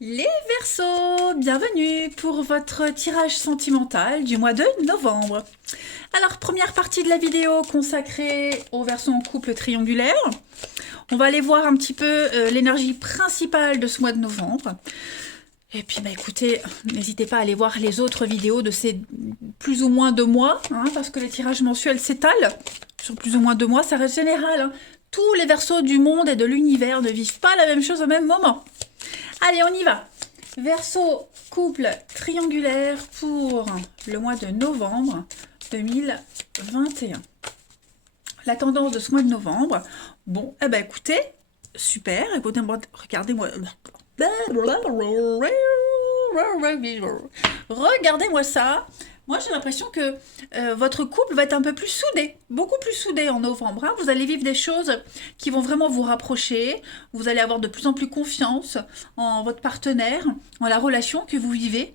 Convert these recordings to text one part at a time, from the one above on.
Les Verseaux, bienvenue pour votre tirage sentimental du mois de novembre. Alors, première partie de la vidéo consacrée aux Verseaux en couple triangulaire. On va aller voir un petit peu l'énergie principale de ce mois de novembre. Et puis, bah écoutez, n'hésitez pas à aller voir les autres vidéos de ces plus ou moins 2 mois, parce que les tirages mensuels s'étalent sur plus ou moins 2 mois, ça reste général. Tous les Verseaux du monde et de l'univers ne vivent pas la même chose au même moment. Allez, on y va. Verseau couple triangulaire pour le mois de novembre 2021. La tendance de ce mois de novembre. Bon, eh ben écoutez, super. Écoutez-moi, regardez-moi. Regardez-moi ça. Moi, j'ai l'impression que votre couple va être un peu plus soudé, beaucoup plus soudé en novembre. Vous allez vivre des choses qui vont vraiment vous rapprocher. Vous allez avoir de plus en plus confiance en votre partenaire, en la relation que vous vivez.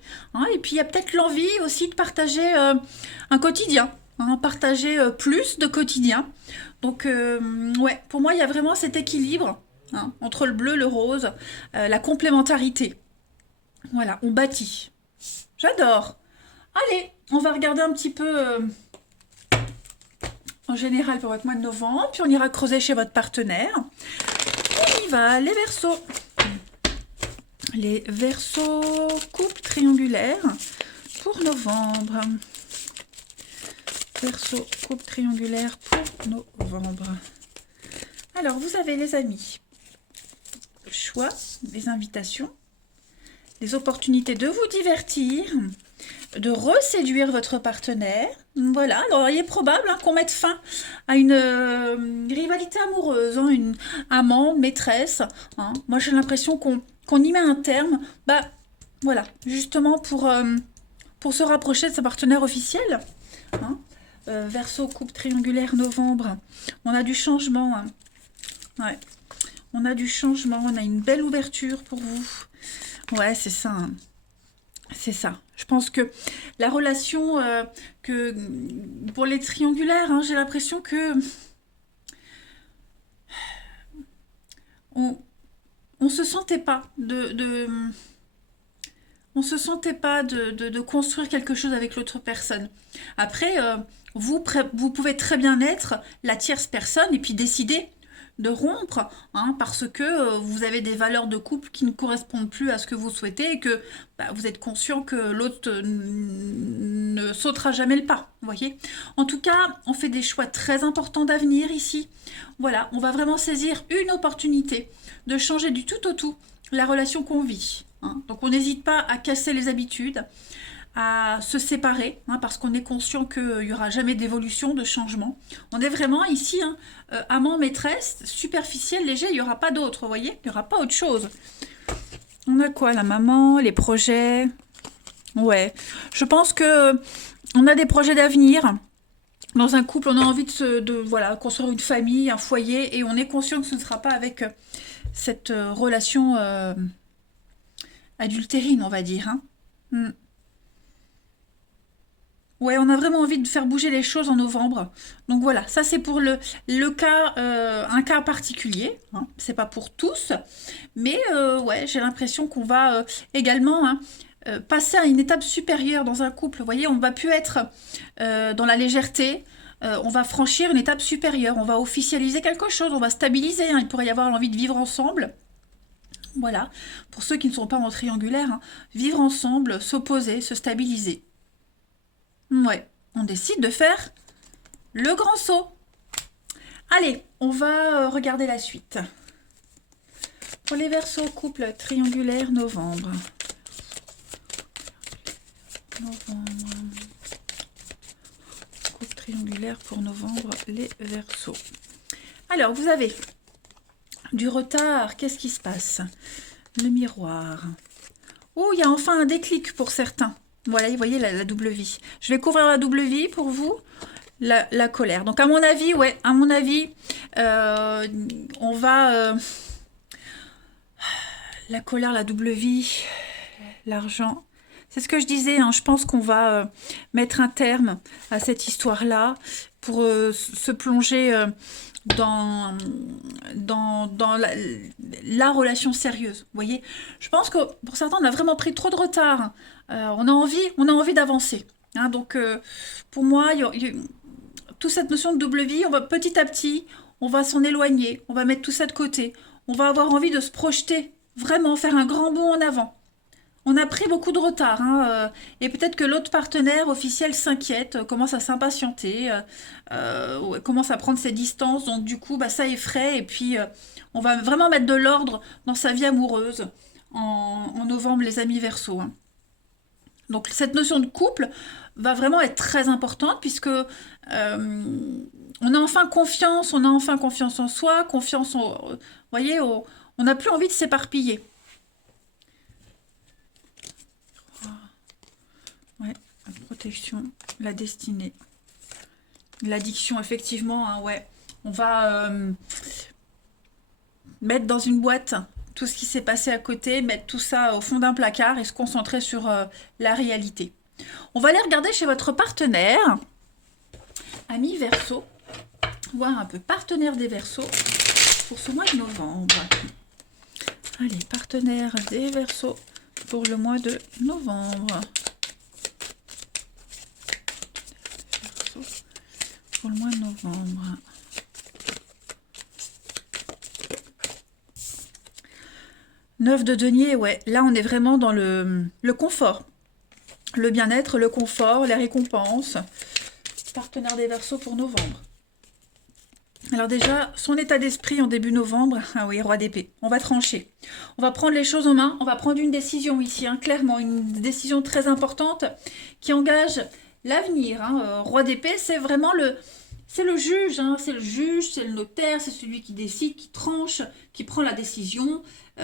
Et puis, il y a peut-être l'envie aussi de partager un quotidien. Partager plus de quotidien. Donc, ouais, pour moi, il y a vraiment cet équilibre entre le bleu, le rose, la complémentarité. Voilà, on bâtit. J'adore. Allez, on va regarder un petit peu en général pour votre mois de novembre, puis on ira creuser chez votre partenaire. On y va, les Verseaux. Les Verseaux couple triangulaire pour novembre. Verseau couple triangulaire pour novembre. Alors, vous avez les amis. Le choix, les invitations, les opportunités de vous divertir, de reséduire votre partenaire. Voilà, alors il est probable qu'on mette fin à une rivalité amoureuse, une amant, maîtresse. Moi j'ai l'impression qu'on y met un terme, voilà, justement pour se rapprocher de sa partenaire officiel. Verseau, couple triangulaire, novembre. On a du changement. Ouais. On a du changement, on a une belle ouverture pour vous. Ouais, c'est ça. C'est ça. Je pense que la relation que pour les triangulaires, j'ai l'impression que on se sentait pas on se sentait pas de construire quelque chose avec l'autre personne. Après, vous pouvez très bien être la tierce personne et puis décider de rompre parce que vous avez des valeurs de couple qui ne correspondent plus à ce que vous souhaitez et que vous êtes conscient que l'autre ne sautera jamais le pas. Vous voyez. En tout cas, on fait des choix très importants d'avenir ici. Voilà, on va vraiment saisir une opportunité de changer du tout au tout la relation qu'on vit. Donc on n'hésite pas à casser les habitudes, à se séparer, parce qu'on est conscient qu'il n'y aura jamais d'évolution, de changement. On est vraiment ici, amant, maîtresse, superficiel, léger, il n'y aura pas d'autre, vous voyez. Il n'y aura pas autre chose. On a quoi, la maman, les projets? Ouais, je pense que on a des projets d'avenir. Dans un couple, on a envie voilà, construire une famille, un foyer, et on est conscient que ce ne sera pas avec cette relation adultérine, on va dire. Ouais, on a vraiment envie de faire bouger les choses en novembre. Donc voilà, ça c'est pour le cas, un cas particulier. C'est pas pour tous, mais ouais, j'ai l'impression qu'on va également passer à une étape supérieure dans un couple. Vous voyez, on ne va plus être dans la légèreté. On va franchir une étape supérieure. On va officialiser quelque chose. On va stabiliser. Il pourrait y avoir l'envie de vivre ensemble. Voilà, pour ceux qui ne sont pas en triangulaire, vivre ensemble, s'opposer, se stabiliser. Ouais, on décide de faire le grand saut. Allez, on va regarder la suite. Pour les Verseaux couple triangulaire novembre. Couple triangulaire pour novembre, les Verseaux. Alors, vous avez du retard. Qu'est-ce qui se passe? Le miroir. Oh, il y a enfin un déclic pour certains. Voilà, vous voyez la double vie. Je vais couvrir la double vie pour vous. La colère. Donc à mon avis, on va... la colère, la double vie, l'argent. C'est ce que je disais, je pense qu'on va mettre un terme à cette histoire-là pour se plonger dans, dans la relation sérieuse. Vous voyez, je pense que pour certains, on a vraiment pris trop de retard. On a envie d'avancer. Hein. Donc, pour moi, toute cette notion de double vie, on va petit à petit, on va s'en éloigner, on va mettre tout ça de côté. On va avoir envie de se projeter, vraiment faire un grand bond en avant. On a pris beaucoup de retard, hein, et peut-être que l'autre partenaire officiel s'inquiète, commence à s'impatienter, ouais, commence à prendre ses distances, donc du coup, bah, ça effraie, et puis on va vraiment mettre de l'ordre dans sa vie amoureuse en novembre, les amis Verseaux. Hein. Donc cette notion de couple va vraiment être très importante puisque on a enfin confiance en soi, confiance en, vous voyez, on n'a plus envie de s'éparpiller. Ouais, la protection, la destinée, l'addiction, effectivement, hein, ouais. On va mettre dans une boîte tout ce qui s'est passé à côté, mettre tout ça au fond d'un placard et se concentrer sur la réalité. On va aller regarder chez votre partenaire, ami Verseau, voir un peu partenaire des Verseaux pour ce mois de novembre. Allez, partenaire des Verseaux pour le mois de novembre. Pour le mois de novembre. Neuf de denier, ouais. Là, on est vraiment dans le confort. Le bien-être, le confort, les récompenses. Partenaire des Verseaux pour novembre. Alors déjà, son état d'esprit en début novembre, ah oui, roi d'épée, on va trancher. On va prendre les choses en main, on va prendre une décision ici, hein, clairement, une décision très importante qui engage l'avenir. Hein. Roi d'épée, c'est vraiment c'est le juge, hein, c'est le juge, c'est le notaire, c'est celui qui décide, qui tranche, qui prend la décision,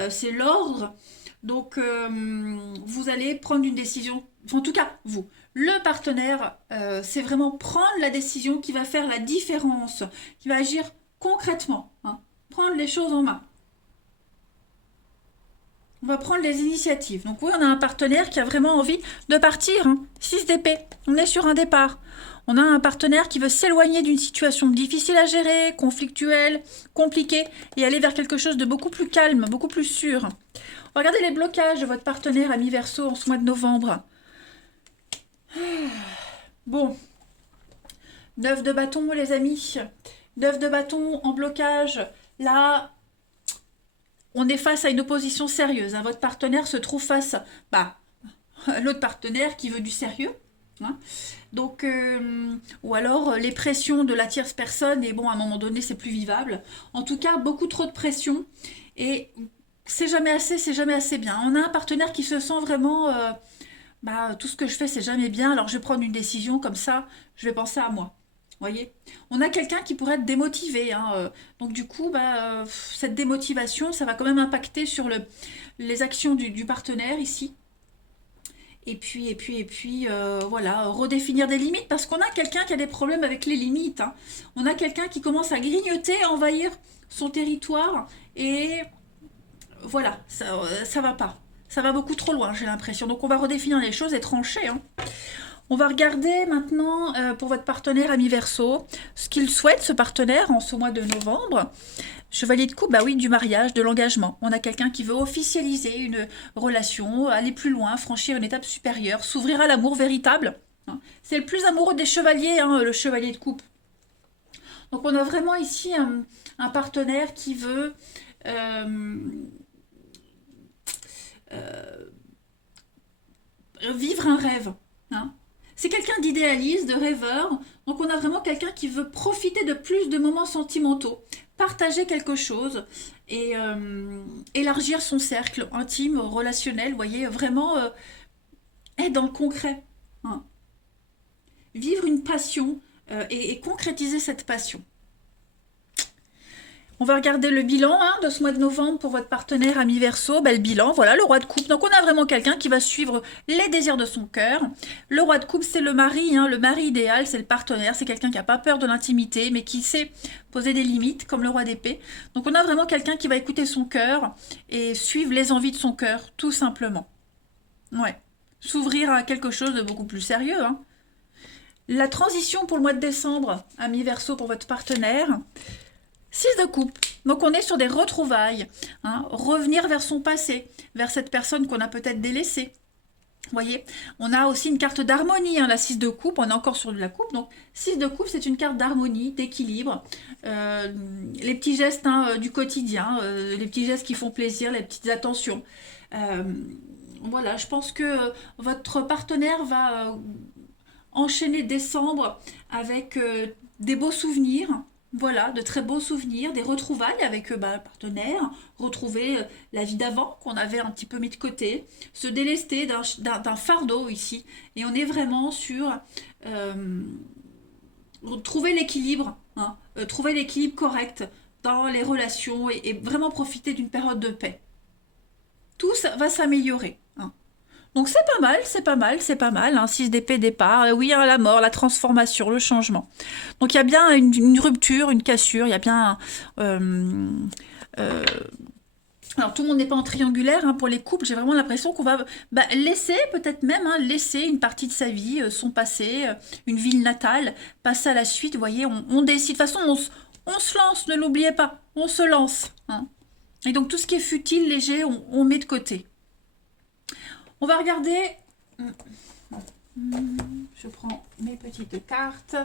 c'est l'ordre. Donc, vous allez prendre une décision, enfin, en tout cas, vous. Le partenaire, c'est vraiment prendre la décision qui va faire la différence, qui va agir concrètement, hein, prendre les choses en main. On va prendre les initiatives. Donc oui, on a un partenaire qui a vraiment envie de partir. Hein. 6 d'épée, on est sur un départ. On a un partenaire qui veut s'éloigner d'une situation difficile à gérer, conflictuelle, compliquée, et aller vers quelque chose de beaucoup plus calme, beaucoup plus sûr. On va regarder les blocages de votre partenaire ami Verseau en ce mois de novembre. Bon, 9 de bâton les amis, 9 de bâton en blocage, là on est face à une opposition sérieuse, hein. Votre partenaire se trouve face à l'autre partenaire qui veut du sérieux, hein. Donc, ou alors les pressions de la tierce personne, et bon à un moment donné c'est plus vivable, en tout cas beaucoup trop de pression, et c'est jamais assez bien. On a un partenaire qui se sent vraiment... tout ce que je fais, c'est jamais bien, alors je vais prendre une décision comme ça, je vais penser à moi. Voyez, on a quelqu'un qui pourrait être démotivé, hein, donc du coup, cette démotivation, ça va quand même impacter sur les actions du partenaire ici. Et puis, voilà, redéfinir des limites, parce qu'on a quelqu'un qui a des problèmes avec les limites. Hein. On a quelqu'un qui commence à grignoter, à envahir son territoire, et voilà, ça va pas. Ça va beaucoup trop loin, j'ai l'impression. Donc on va redéfinir les choses et trancher. Hein. On va regarder maintenant pour votre partenaire ami Verseau, ce qu'il souhaite, ce partenaire, en ce mois de novembre. Chevalier de coupe, bah oui, du mariage, de l'engagement. On a quelqu'un qui veut officialiser une relation, aller plus loin, franchir une étape supérieure, s'ouvrir à l'amour véritable. Hein. C'est le plus amoureux des chevaliers, hein, le chevalier de coupe. Donc on a vraiment ici un partenaire qui veut... vivre un rêve. Hein. C'est quelqu'un d'idéaliste, de rêveur. Donc on a vraiment quelqu'un qui veut profiter de plus de moments sentimentaux, partager quelque chose et élargir son cercle intime, relationnel, vous voyez, vraiment être dans le concret. Hein. Vivre une passion et concrétiser cette passion. On va regarder le bilan de ce mois de novembre pour votre partenaire ami Verseau. Le bilan, voilà, le roi de coupe. Donc on a vraiment quelqu'un qui va suivre les désirs de son cœur. Le roi de coupe, c'est le mari, le mari idéal, c'est le partenaire. C'est quelqu'un qui n'a pas peur de l'intimité, mais qui sait poser des limites, comme le roi d'épée. Donc on a vraiment quelqu'un qui va écouter son cœur et suivre les envies de son cœur, tout simplement. Ouais, s'ouvrir à quelque chose de beaucoup plus sérieux. Hein. La transition pour le mois de décembre, ami Verseau, pour votre partenaire... 6 de coupe. Donc on est sur des retrouvailles, hein, revenir vers son passé, vers cette personne qu'on a peut-être délaissée. Vous voyez, on a aussi une carte d'harmonie, hein, la 6 de coupe, on est encore sur de la coupe, donc 6 de coupe, c'est une carte d'harmonie, d'équilibre, les petits gestes, hein, du quotidien, les petits gestes qui font plaisir, les petites attentions. Euh, voilà, je pense que votre partenaire va enchaîner décembre avec des beaux souvenirs, voilà, de très beaux souvenirs, des retrouvailles avec le partenaire, retrouver la vie d'avant qu'on avait un petit peu mis de côté, se délester d'un fardeau ici. Et on est vraiment sur euh, trouver l'équilibre, hein, trouver l'équilibre correct dans les relations et vraiment profiter d'une période de paix. Tout ça va s'améliorer, hein. Donc c'est pas mal, c'est pas mal, c'est pas mal, hein, 6 d'épée départ, oui, hein, la mort, la transformation, le changement. Donc il y a bien une rupture, une cassure, il y a bien... euh, alors tout le monde n'est pas en triangulaire, hein, pour les couples, j'ai vraiment l'impression qu'on va laisser, peut-être même, hein, laisser une partie de sa vie, son passé, une ville natale, passer à la suite, vous voyez, on décide, de toute façon on se lance, ne l'oubliez pas, on se lance, hein. Et donc tout ce qui est futile, léger, on met de côté. On va regarder. Je prends mes petites cartes.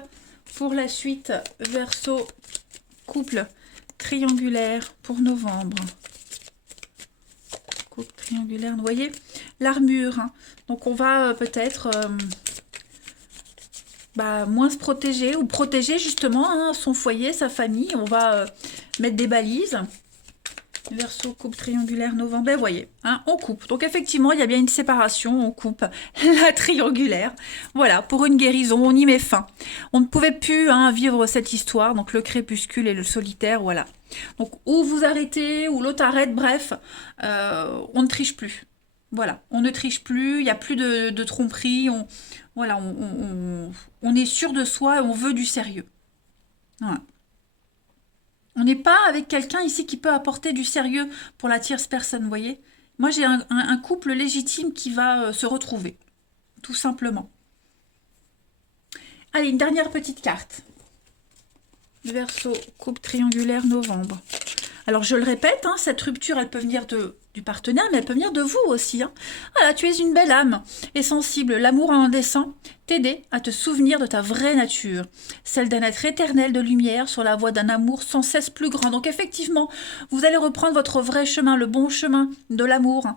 Pour la suite, Verseau, couple triangulaire pour novembre. Couple triangulaire, vous voyez l'armure, hein. Donc on va peut-être moins se protéger ou protéger justement, hein, son foyer, sa famille. On va mettre des balises. Verseau, coupe triangulaire, novembre, vous voyez, hein, on coupe. Donc effectivement, il y a bien une séparation, on coupe la triangulaire. Voilà, pour une guérison, on y met fin. On ne pouvait plus, hein, vivre cette histoire, donc le crépuscule et le solitaire, voilà. Donc ou vous arrêtez, ou l'autre arrête, bref, on ne triche plus. Voilà, on ne triche plus, il n'y a plus de tromperie, voilà, on est sûr de soi et on veut du sérieux. Voilà. On n'est pas avec quelqu'un ici qui peut apporter du sérieux pour la tierce personne, vous voyez. Moi, j'ai un couple légitime qui va se retrouver, tout simplement. Allez, une dernière petite carte. Verseau, couple triangulaire, novembre. Alors, je le répète, hein, cette rupture, elle peut venir du partenaire, mais elle peut venir de vous aussi, hein. Voilà, tu es une belle âme et sensible. L'amour incandescent t'aider à te souvenir de ta vraie nature, celle d'un être éternel de lumière sur la voie d'un amour sans cesse plus grand. Donc effectivement, vous allez reprendre votre vrai chemin, le bon chemin de l'amour.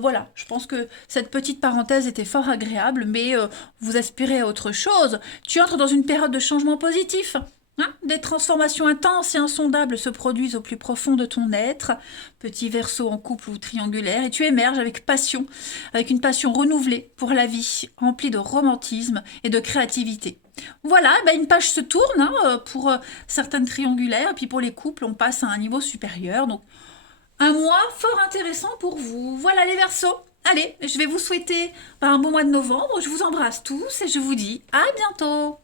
Voilà, je pense que cette petite parenthèse était fort agréable, mais vous aspirez à autre chose. Tu entres dans une période de changement positif. Hein, des transformations intenses et insondables se produisent au plus profond de ton être, petit Verseau en couple ou triangulaire, et tu émerges avec passion, avec une passion renouvelée pour la vie, remplie de romantisme et de créativité. Voilà, une page se tourne, hein, pour certaines triangulaires, et puis pour les couples, on passe à un niveau supérieur. Donc, un mois fort intéressant pour vous. Voilà les Verseaux. Allez, je vais vous souhaiter un bon mois de novembre. Je vous embrasse tous et je vous dis à bientôt.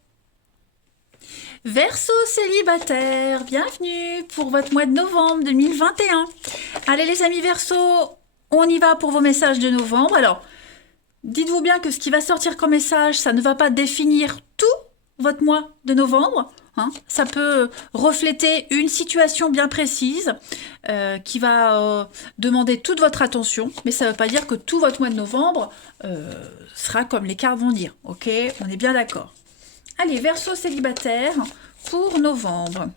Verseau célibataire, bienvenue pour votre mois de novembre 2021. Allez les amis Verseau, on y va pour vos messages de novembre. Alors, dites-vous bien que ce qui va sortir comme message, ça ne va pas définir tout votre mois de novembre, hein. Ça peut refléter une situation bien précise qui va demander toute votre attention, mais ça ne veut pas dire que tout votre mois de novembre sera comme les cartes vont dire. Ok, on est bien d'accord. Allez, Verseau célibataire pour novembre.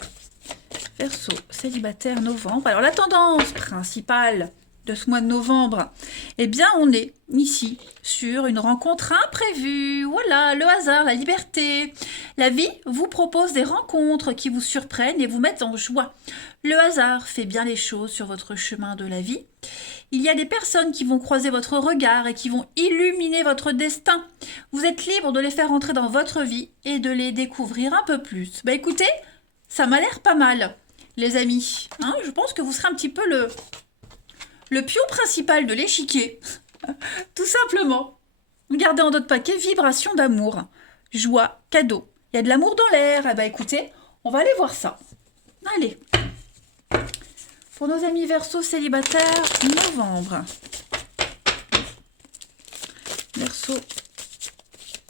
Verseau célibataire novembre. Alors la tendance principale de ce mois de novembre, eh bien on est ici sur une rencontre imprévue. Voilà, le hasard, la liberté. La vie vous propose des rencontres qui vous surprennent et vous mettent en joie. Le hasard fait bien les choses sur votre chemin de la vie. Il y a des personnes qui vont croiser votre regard et qui vont illuminer votre destin. Vous êtes libre de les faire entrer dans votre vie et de les découvrir un peu plus. Écoutez, ça m'a l'air pas mal, les amis, hein. Je pense que vous serez un petit peu le pion principal de l'échiquier. Tout simplement. Regardez en d'autres paquets, vibration d'amour, joie, cadeau. Il y a de l'amour dans l'air. Écoutez, on va aller voir ça. Allez. Pour nos amis Verseau célibataires, novembre. Verseau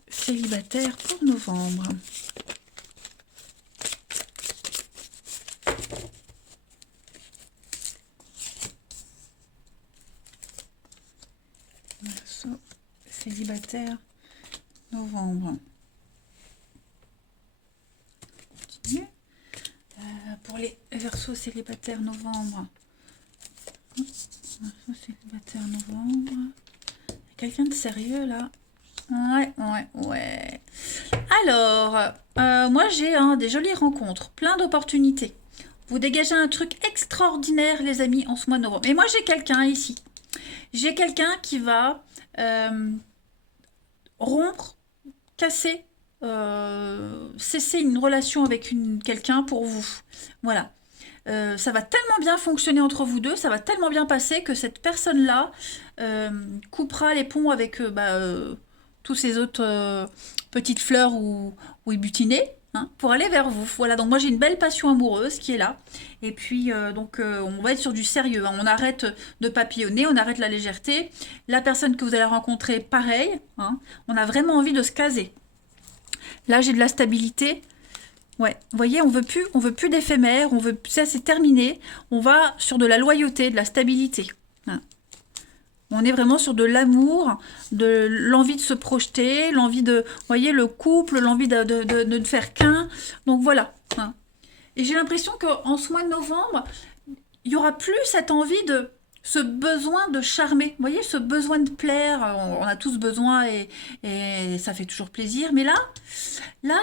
célibataire pour novembre. Verseau célibataire, novembre. Continue. Pour les Verseaux célibataires, novembre. Verseau célibataire, novembre. Quelqu'un de sérieux là? Ouais. Alors, moi j'ai des jolies rencontres, plein d'opportunités. Vous dégagez un truc extraordinaire, les amis, en ce mois de novembre. Et moi j'ai quelqu'un ici. J'ai quelqu'un qui va rompre, casser, cesser une relation avec quelqu'un pour vous. Voilà. Ça va tellement bien fonctionner entre vous deux, ça va tellement bien passer que cette personne-là coupera les ponts avec tous ces autres petites fleurs ou butinés pour aller vers vous. Voilà, donc moi j'ai une belle passion amoureuse qui est là. Et puis on va être sur du sérieux. On arrête de papillonner, on arrête la légèreté. La personne que vous allez rencontrer, pareil. On a vraiment envie de se caser. Là j'ai de la stabilité. Ouais, vous voyez, on veut plus d'éphémère, ça c'est terminé. On va sur de la loyauté, de la stabilité. On est vraiment sur de l'amour, de l'envie de se projeter, l'envie de, vous voyez, le couple, l'envie de ne faire qu'un. Donc voilà. Et j'ai l'impression qu'en ce mois de novembre, il y aura plus cette envie ce besoin de charmer. Vous voyez, ce besoin de plaire. On a tous besoin et ça fait toujours plaisir. Mais là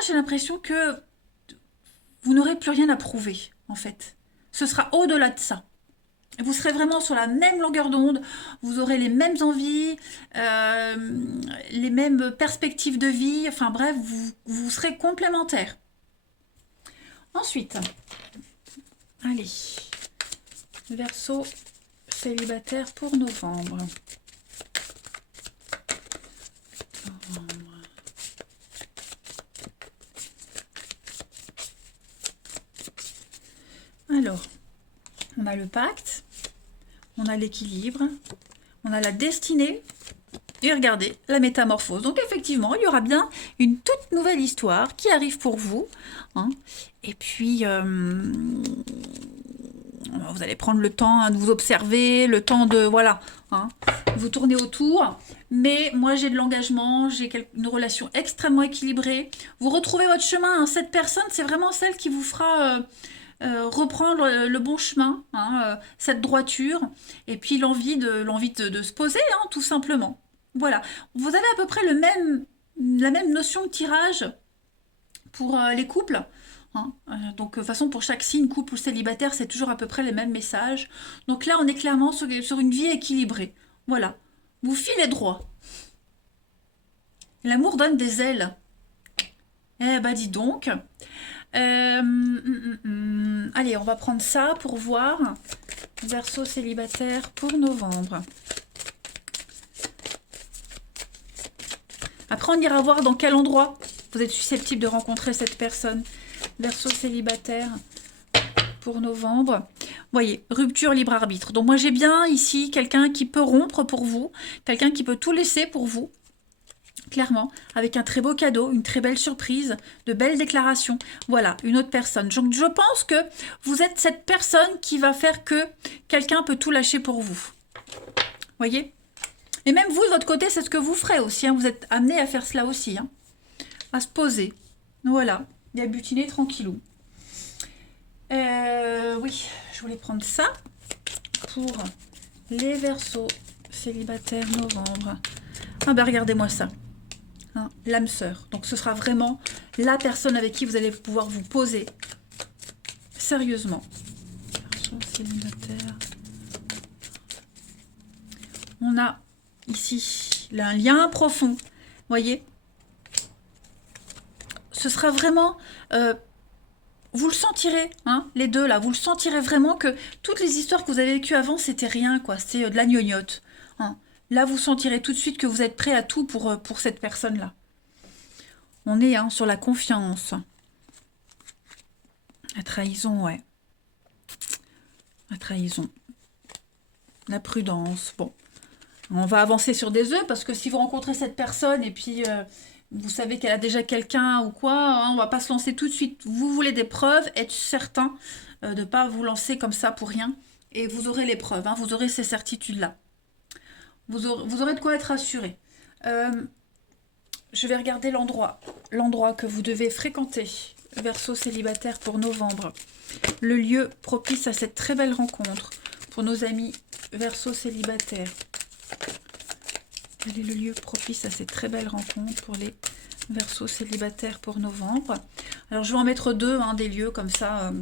j'ai l'impression que vous n'aurez plus rien à prouver, en fait. Ce sera au-delà de ça. Vous serez vraiment sur la même longueur d'onde, vous aurez les mêmes envies, les mêmes perspectives de vie, enfin bref, vous serez complémentaires. Ensuite, allez, Verseau célibataire pour novembre. Alors, on a le pacte, on a l'équilibre, on a la destinée et regardez, la métamorphose. Donc effectivement, il y aura bien une toute nouvelle histoire qui arrive pour vous. Et puis, vous allez prendre le temps de vous observer, le temps de, voilà, vous tourner autour. Mais moi, j'ai de l'engagement, j'ai une relation extrêmement équilibrée. Vous retrouvez votre chemin. Cette personne, c'est vraiment celle qui vous fera... reprendre le bon chemin, cette droiture, et puis l'envie de se poser, tout simplement. Voilà. Vous avez à peu près la même notion de tirage pour les couples. Donc, de toute façon, pour chaque signe, couple ou célibataire, c'est toujours à peu près les mêmes messages. Donc là, on est clairement sur une vie équilibrée. Voilà. Vous filez droit. L'amour donne des ailes. Eh ben, dis donc. Allez, on va prendre ça pour voir. Verseau célibataire pour novembre. Après, on ira voir dans quel endroit vous êtes susceptible de rencontrer cette personne. Verseau célibataire pour novembre. Voyez, rupture, libre arbitre. Donc moi, j'ai bien ici quelqu'un qui peut rompre pour vous, quelqu'un qui peut tout laisser pour vous. Clairement, avec un très beau cadeau, une très belle surprise, de belles déclarations. Voilà, une autre personne. Donc, je pense que vous êtes cette personne qui va faire que quelqu'un peut tout lâcher pour vous. Voyez? Et même vous, de votre côté, c'est ce que vous ferez aussi. Vous êtes amené à faire cela aussi. À se poser. Voilà, et à butiner tranquillou. Oui, je voulais prendre ça pour les Verseaux célibataires novembre. Ah ben, regardez-moi ça. L'âme sœur. Donc ce sera vraiment la personne avec qui vous allez pouvoir vous poser sérieusement. On a ici un lien profond. Voyez, ce sera vraiment... vous le sentirez, les deux là, vous le sentirez vraiment que toutes les histoires que vous avez vécues avant, c'était rien, quoi. C'était de la gnognotte. Là, vous sentirez tout de suite que vous êtes prêt à tout pour cette personne-là. On est sur la confiance. La trahison, ouais. La trahison. La prudence. Bon, on va avancer sur des œufs parce que si vous rencontrez cette personne et puis vous savez qu'elle a déjà quelqu'un ou quoi, on va pas se lancer tout de suite. Vous voulez des preuves, être certain de ne pas vous lancer comme ça pour rien. Et vous aurez les preuves, vous aurez ces certitudes-là. Vous aurez de quoi être assuré. Euh, je vais regarder l'endroit que vous devez fréquenter, Verseau célibataire pour novembre. Le lieu propice à cette très belle rencontre pour nos amis Verseau célibataires. Quel est le lieu propice à cette très belle rencontre pour les Verseau célibataires pour novembre? Alors je vais en mettre deux, hein, des lieux comme ça.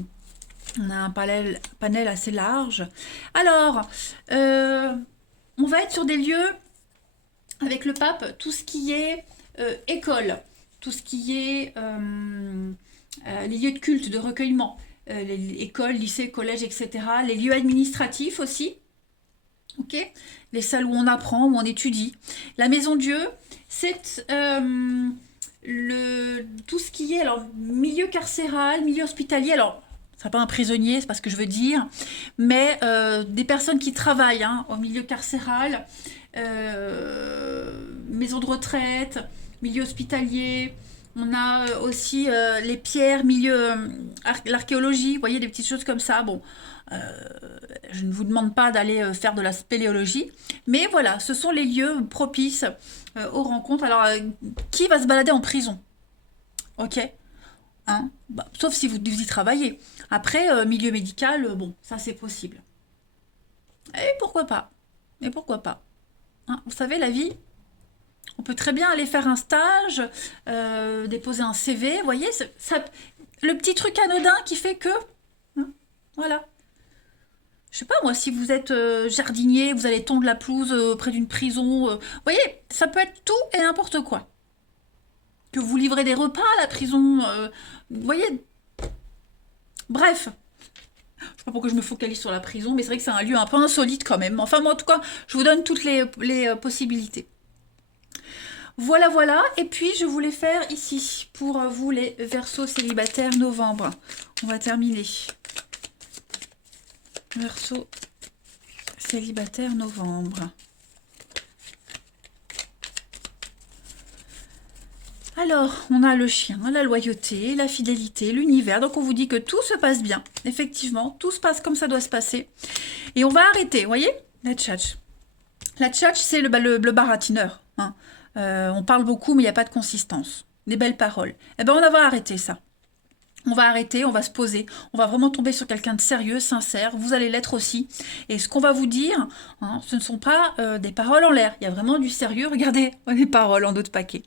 On a un panel assez large. Alors, on va être sur des lieux avec le pape, tout ce qui est école, tout ce qui est les lieux de culte, de recueillement, les écoles, lycées, collèges, etc. Les lieux administratifs aussi, ok, les salles où on apprend, où on étudie. La maison Dieu, c'est tout ce qui est alors, milieu carcéral, milieu hospitalier. Alors, c'est pas un prisonnier, c'est pas ce que je veux dire, mais des personnes qui travaillent hein, au milieu carcéral, maison de retraite, milieu hospitalier. On a aussi les pierres, milieu l'archéologie, vous voyez, des petites choses comme ça. Bon, je ne vous demande pas d'aller faire de la spéléologie, mais voilà, ce sont les lieux propices aux rencontres. Alors, qui va se balader en prison? Ok, hein, bah, sauf si vous y travaillez. Après, milieu médical, bon, ça c'est possible. Et pourquoi pas? Et pourquoi pas? Hein, vous savez, la vie, on peut très bien aller faire un stage, déposer un CV, vous voyez, le petit truc anodin qui fait que, hein, voilà. Je sais pas moi, si vous êtes jardinier, vous allez tondre la pelouse près d'une prison, vous voyez, ça peut être tout et n'importe quoi. Que vous livrez des repas à la prison, vous voyez. Bref, je sais pas pourquoi je me focalise sur la prison, mais c'est vrai que c'est un lieu un peu insolite quand même. Enfin, moi, en tout cas, je vous donne toutes les possibilités. Voilà, voilà. Et puis, je voulais faire ici, pour vous, les Verseaux célibataires novembre. On va terminer. Verseau célibataire novembre. Alors, on a le chien, la loyauté, la fidélité, l'univers. Donc, on vous dit que tout se passe bien. Effectivement, tout se passe comme ça doit se passer. Et on va arrêter, vous voyez, la tchatch. La tchatch, c'est le baratineur. Hein. On parle beaucoup, mais il n'y a pas de consistance. Des belles paroles. Eh bien, on va arrêter ça. On va arrêter, on va se poser, on va vraiment tomber sur quelqu'un de sérieux, sincère, vous allez l'être aussi. Et ce qu'on va vous dire, hein, ce ne sont pas des paroles en l'air, il y a vraiment du sérieux, regardez les paroles en d'autres paquets.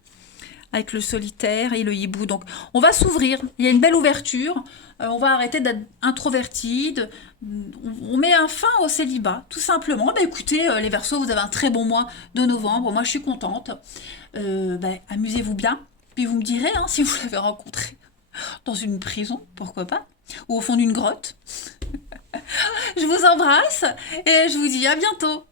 Avec le solitaire et le hibou. Donc on va s'ouvrir, il y a une belle ouverture, on va arrêter d'être introverti, on met un fin au célibat, tout simplement. Bah, écoutez, les Verseaux, vous avez un très bon mois de novembre, moi je suis contente. Amusez-vous bien, puis vous me direz hein, si vous l'avez rencontré dans une prison, pourquoi pas, ou au fond d'une grotte. Je vous embrasse et je vous dis à bientôt.